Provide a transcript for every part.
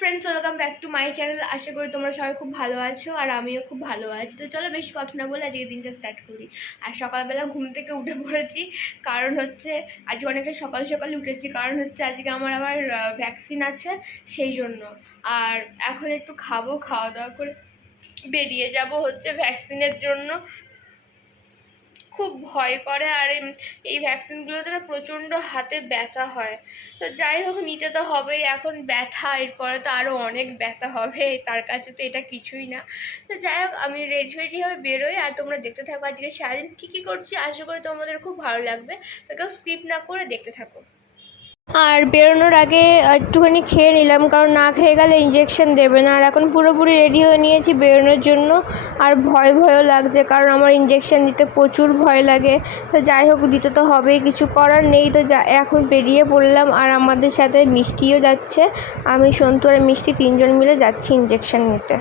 Friends welcome back my channel আশা করি তোমরা সবাই খুব ভালো আছো আর আমিও খুব ভালো আছি। তো চলো বেশি কথা না বলে আজকে দিনটা স্টার্ট করি। আর সকালবেলা ঘুম থেকে উঠে পড়েছি। কারণ হচ্ছে আজকে অনেকটা সকাল সকাল উঠেছি। কারণ হচ্ছে আজকে আমার আবার ভ্যাকসিন আছে সেই জন্য। আর এখন একটু খাব, খাওয়া দাওয়া করে বেরিয়ে যাব হচ্ছে ভ্যাকসিনের জন্য। খুব ভয় করে আর এই ভ্যাকসিনগুলোতে না প্রচণ্ড হাতে ব্যথা হয়। তো যাই হোক, নিতে তো হবেই। এখন ব্যথা, এরপরে তো আরও অনেক ব্যথা হবে। তার কাছে তো এটা কিছুই না। তো যাই হোক, আমি রেডি ফেডি হয়ে বেরোই? আর তোমরা দেখতে থাকো আজকে সারাদিন কী কী করছি। আশা করি তোমাদের খুব ভালো লাগবে। তো কেউ স্কিপ না করে দেখতে থাকো। আর বেরোনোর আগে একটুখানি খেয়ে নিলাম, কারণ না খেয়ে গেলে ইঞ্জেকশন দেবে না। আর এখন পুরোপুরি রেডি হয়ে নিয়েছি বেরোনোর জন্য। আর ভয় ভয়ও লাগছে, কারণ আমার ইঞ্জেকশন দিতে প্রচুর ভয় লাগে। তো যাই হোক, দিতে তো হবেই, কিছু করার নেই। তো যা, এখন বেরিয়ে পড়লাম, আর আমাদের সাথে মিষ্টিও যাচ্ছে। আমি, সন্তু আর মিষ্টি তিনজন মিলে যাচ্ছি ইঞ্জেকশন নিতে।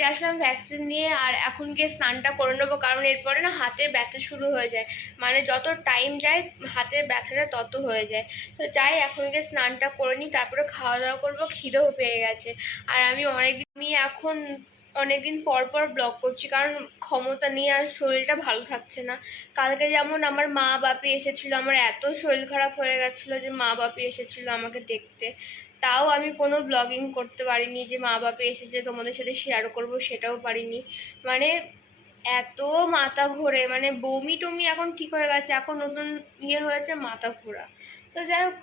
বাড়িতে আসলাম ভ্যাকসিন নিয়ে আর এখন গিয়ে স্নানটা করে নেব, কারণ এরপরে না হাতে ব্যথা শুরু হয়ে যায়। মানে যত টাইম যায়, হাতের ব্যথাটা তত হয়ে যায়। তো যাই, এখন গিয়ে স্নানটা করে নিই, তারপরে খাওয়া দাওয়া করব, খিদেও পেয়ে গেছে। আর আমি অনেক আমি এখন অনেকদিন পর পর ব্লগ করছি, কারণ ক্ষমতা নিয়ে আর শরীরটা ভালো থাকছে না। কালকে যেমন আমার মা বাপি এসেছিল, আমার এত শরীর খারাপ হয়ে গেছিল যে মা বাপি এসেছিল আমাকে দেখতে। তাও আমি কোনো ব্লগিং করতে পারিনি যে মা বাপি এসেছে তোমাদের সাথে শেয়ার করব সেটাও পারিনি। মানে এত মাথা ঘোরে মানে বমি টমি এখন ঠিক হয়ে গেছে, এখন নতুন ইয়ে হয়েছে মাথা ঘোরা। তো যাই হোক,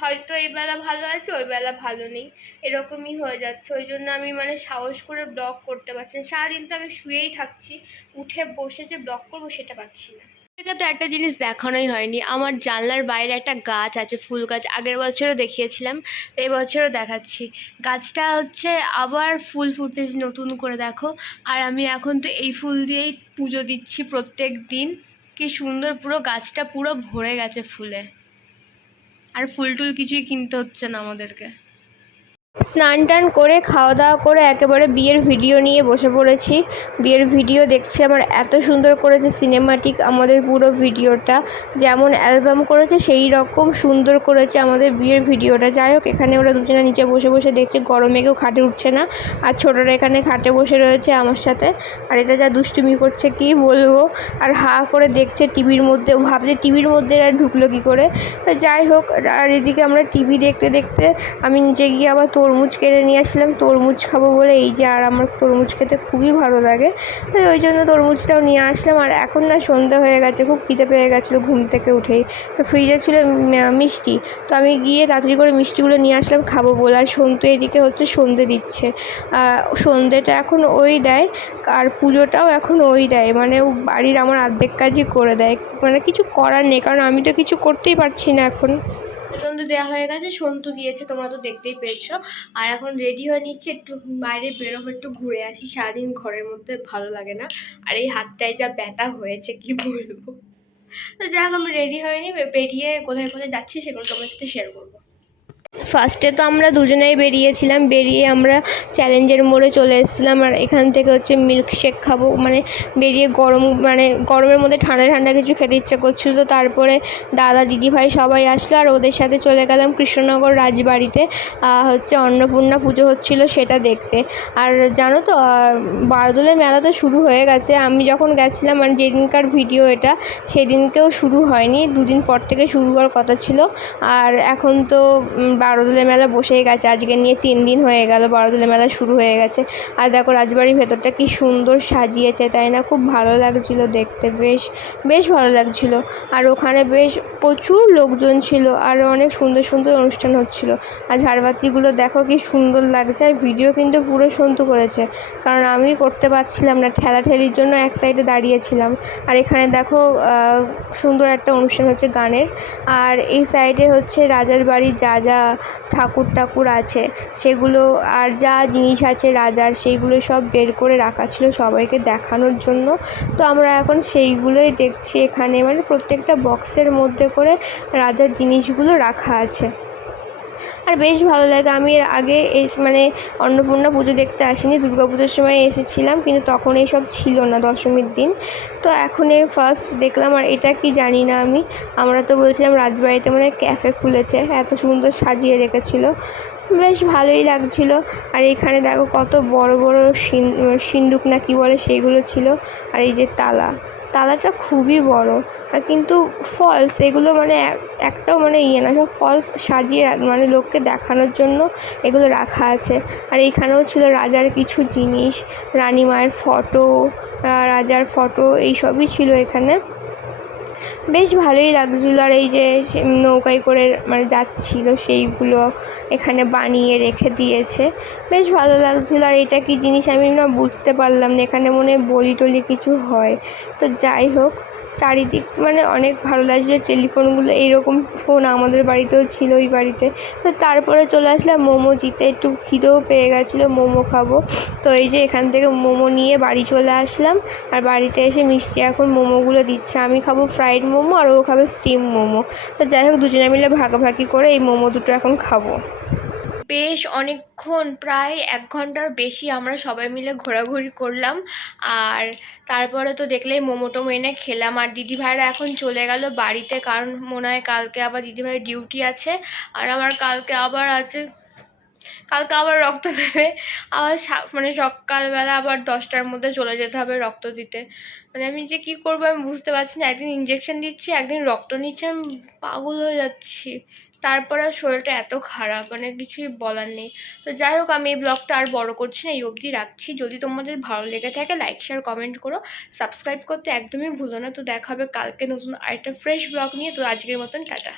হয়তো এই বেলা ভালো আছে, ওই বেলা ভালো নেই, এরকমই হয়ে যাচ্ছে। ওই জন্য আমি মানে সাহস করে ব্লগ করতে পারছি না। সারাদিন তো আমি শুয়েই থাকছি, উঠে বসে যে ব্লগ করব সেটা পারছি না। তো একটা জিনিস দেখানোই হয়নি। আমার জানলার বাইরে একটা গাছ আছে, ফুল গাছ। আগের বছরও দেখিয়েছিলাম, তো এই বছরও দেখাচ্ছি। গাছটা হচ্ছে আবার ফুল ফুটেছে নতুন করে, দেখো। আর আমি এখন তো এই ফুল দিয়েই পুজো দিচ্ছি প্রত্যেক দিন। কি সুন্দর পুরো গাছটা পুরো ভরে গেছে ফুলে। আর ফুল টুল কিছুই কিনতে হচ্ছে না আমাদেরকে। স্নান টান করে, খাওয়া দাওয়া করে একেবারে বিয়ের ভিডিও নিয়ে বসে পড়েছি। বিয়ের ভিডিও দেখছি আমার এত সুন্দর করেছে সিনেমাটিক আমাদের পুরো ভিডিওটা। যেমন অ্যালবাম করেছে, সেই রকম সুন্দর করেছে আমাদের বিয়ের ভিডিওটা। যাই হোক, এখানে ওরা দুজনে নিচে বসে বসে দেখছে, গরমে কেউ খাটে উঠছে না। আর ছোটরা এখানে খাটে বসে রয়েছে আমার সাথে। আর এটা যা দুষ্টুমি করছে, কি বলব? আর হা করে দেখছে টিভির মধ্যে ভাবছে টিভির মধ্যে এরা ঢুকলো কী করে? যাই হোক, আর এদিকে আমরা টিভি দেখতে দেখতে আমি নিচে গিয়ে আবার তরমুজ কেটে নিয়ে আসলাম। তরমুজ খাব বলে এই যে আর আমার তরমুজ খেতে খুবই ভালো লাগে। তো ওই জন্য তরমুজটাও নিয়ে আসলাম। আর এখন না সন্ধ্যা হয়ে গেছে, খুব খিদে পেয়ে গেছিল ঘুম থেকে উঠেই। তো ফ্রিজে ছিল মিষ্টি। তো আমি গিয়ে তাড়াতাড়ি করে মিষ্টিগুলো নিয়ে আসলাম, খাব বলে। আর সন্তু এদিকে হচ্ছে সন্ধে দিচ্ছে। সন্ধেটা এখন ওই দেয়, আর পুজোটাও এখন ওই দেয়। মানে ও বাড়ির আমার অর্ধেক কাজই করে দেয়। মানে কিছু করার নেই, কারণ আমি তো কিছু করতেই পারছি না এখন। সন্ধে দেওয়া হয়ে গেছে, সন্তু দিয়েছে তোমরা তো দেখতেই পেয়েছ। আর এখন রেডি হয়ে নিচ্ছে, একটু বাইরে বেরোবো, একটু ঘুরে আসি, সারাদিন ঘরের মধ্যে ভালো লাগে না। আর এই হাতটায় যা ব্যথা হয়েছে, কি বলব? তো যাই হোক, আমি রেডি হয়নি বেরিয়ে কোথায় কোথায় যাচ্ছি, সেগুলো তোমার সাথে শেয়ার করব। ফার্স্টে তো আমরা দুজনেই বেরিয়েছিলাম, বেরিয়ে আমরা চ্যালেঞ্জের মোড়ে চলে এসেছিলাম আর এখান থেকে হচ্ছে মিল্কশেক খাব। মানে বেরিয়ে গরম মানে গরমের মধ্যে ঠান্ডা ঠান্ডা কিছু খেতে ইচ্ছে করছিল তো তারপরে দাদা, দিদিভাই সবাই আসলো আর ওদের সাথে চলে গেলাম কৃষ্ণনগর রাজবাড়িতে। হচ্ছে অন্নপূর্ণা পুজো হচ্ছিল সেটা দেখতে। আর জানো তো বারদোলের মেলা তো শুরু হয়ে গেছে। আমি যখন গেছিলাম মানে যেদিনকার ভিডিও এটা, সেদিনকেও শুরু হয়নি। দুদিন পর থেকে শুরু হওয়ার কথা ছিল। আর এখন তো বারোদোলের মেলা বসেই গেছে। আজকে নিয়ে তিন দিন হয়ে গেল, বারোদোলের মেলা শুরু হয়ে গেছে। আর দেখো রাজবাড়ির ভেতরটা কি সুন্দর সাজিয়েছে, তাই না? খুব ভালো লাগছিল দেখতে, বেশ বেশ ভালো লাগছিল। আর ওখানে বেশ প্রচুর লোকজন ছিল আর অনেক সুন্দর সুন্দর অনুষ্ঠান হচ্ছিল। আর ঝাড়বাতিগুলো দেখো কি সুন্দর লাগছে আর ভিডিও কিন্তু পুরো সন্তু করেছে। কারণ আমি করতে পারছিলাম না, ঠেলাঠেলির জন্য এক সাইডে দাঁড়িয়েছিলাম। আর এখানে দেখো সুন্দর একটা অনুষ্ঠান হচ্ছে গানের। আর এই সাইডে হচ্ছে রাজার বাড়ির যা যা ঠাকুর টাকুর আছে, সেগুলো আর যা জিনিস আছে রাজার, সেইগুলো সব বের করে রাখা ছিল সবাইকে দেখানোর জন্য। তো আমরা এখন সেইগুলোই দেখছি এখানে মানে প্রত্যেকটা বক্সের মধ্যে করে রাজার জিনিসগুলো রাখা আছে। আর বেশ ভালো লাগে। আমি এর আগে এস মানে অন্নপূর্ণা পুজো দেখতে আসিনি, দুর্গা পুজোর সময় এসেছিলাম, কিন্তু তখন এইসব ছিল না দশমীর দিন। তো এখন এই ফার্স্ট দেখলাম, আর এটা কি জানি না আমি। আমরা তো বলছিলাম রাজবাড়িতে মানে ক্যাফে খুলেছে, এত সুন্দর সাজিয়ে রেখেছিলো। বেশ ভালোই লাগছিল। আর এখানে দেখো কত বড় বড় সিন- সিন্দুক না কি বলে সেইগুলো ছিল। আর এই যে তালা তালাটা খুবই বড়। আর কিন্তু ফলস এগুলো মানে একটাও মানে ইয়ে না, সব ফলস সাজিয়ে মানে লোককে দেখানোর জন্য এগুলো রাখা আছে। আর এখানেও ছিল রাজার কিছু জিনিস রানীমায়ের ফটো রাজার ফটো এইসবই ছিল এখানে। বেশ ভালোই লাগছিল। আর এই যে নৌকায় করে মানে যাচ্ছিল, সেইগুলো এখানে বানিয়ে রেখে দিয়েছে। বেশ ভালো লাগছিল। আর এটা কি জিনিস আমি না বুঝতে পারলাম না। এখানে মনে হয় বলি টলি কিছু হয়। তো যাই হোক চারিদিক মানে অনেক ভালো লাগছে। টেলিফোনগুলো এইরকম ফোন আমাদের বাড়িতেও ছিল ওই বাড়িতে। তো তারপরে চলে আসলাম মোমো জিতে। একটু খিদেও পেয়ে গেছিল, মোমো খাব। তো এই যে এখান থেকে মোমো নিয়ে বাড়ি চলে আসলাম। আর বাড়িতে এসে মিষ্টি এখন মোমোগুলো দিচ্ছে। আমি খাব ফ্রাইড মোমো আর ও খাবে স্টিম মোমো। তো যাই হোক, দুজনে মিলে ভাগাভাগি করে এই মোমো দুটো এখন খাব। বেশ অনেকক্ষণ, প্রায় এক ঘণ্টার বেশি আমরা সবাই মিলে ঘোরাঘুরি করলাম। আর তারপরে তো দেখলেই মোমো টোমো এনে খেলাম। আর দিদিভাইরা এখন চলে গেল বাড়িতে, কারণ মনে হয় কালকে আবার দিদিভাইয়ের ডিউটি আছে। আর আমার কালকে আবার আছে, কালকে আবার রক্ত দেবে। আবার মানে সকালবেলা আবার দশটার মধ্যে চলে যেতে হবে রক্ত দিতে। মানে আমি যে কী করব আমি বুঝতে পারছি না। একদিন ইঞ্জেকশন দিচ্ছি, একদিন রক্ত নিচ্ছে, আমি পাগল হয়ে যাচ্ছি। তারপরে শরীরটা এত খারাপ মানে কিছুই বলার নেই। তো যাই হোক, আমি এই ব্লগটা আর বড় করছি না, এই অবধি রাখছি। যদি তোমাদের ভালো লেগে থাকে লাইক শেয়ার কমেন্ট করো। সাবস্ক্রাইব করতে একদমই ভুলো না। তো দেখা হবে কালকে নতুন আরেকটা ফ্রেশ ব্লগ নিয়ে। তো আজকের মতন, টাটা।